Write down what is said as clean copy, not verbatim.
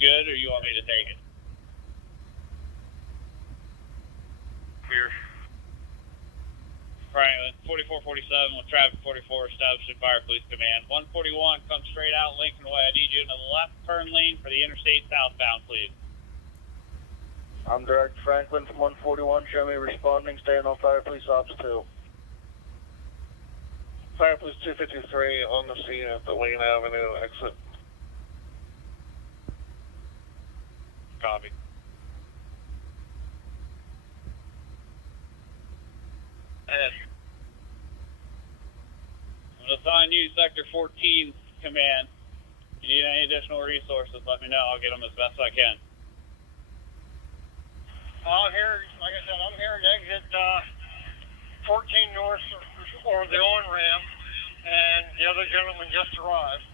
good, or you want me to take it? Here. Franklin, 4447 with traffic 44 establishing Fire Police Command. 141, come straight out Lincoln Way. I need you into the left turn lane for the interstate southbound, please. I'm Direct Franklin from 141. Show me responding. Staying on Fire Police Ops 2. Fire Police 253 on the scene at the Wayne Avenue exit. Copy. I'm going to assign you Sector 14 Command. If you need any additional resources, let me know. I'll get them as best I can. I'm here, like I said, I'm here to exit 14 north or the on-ramp, and the other gentleman just arrived.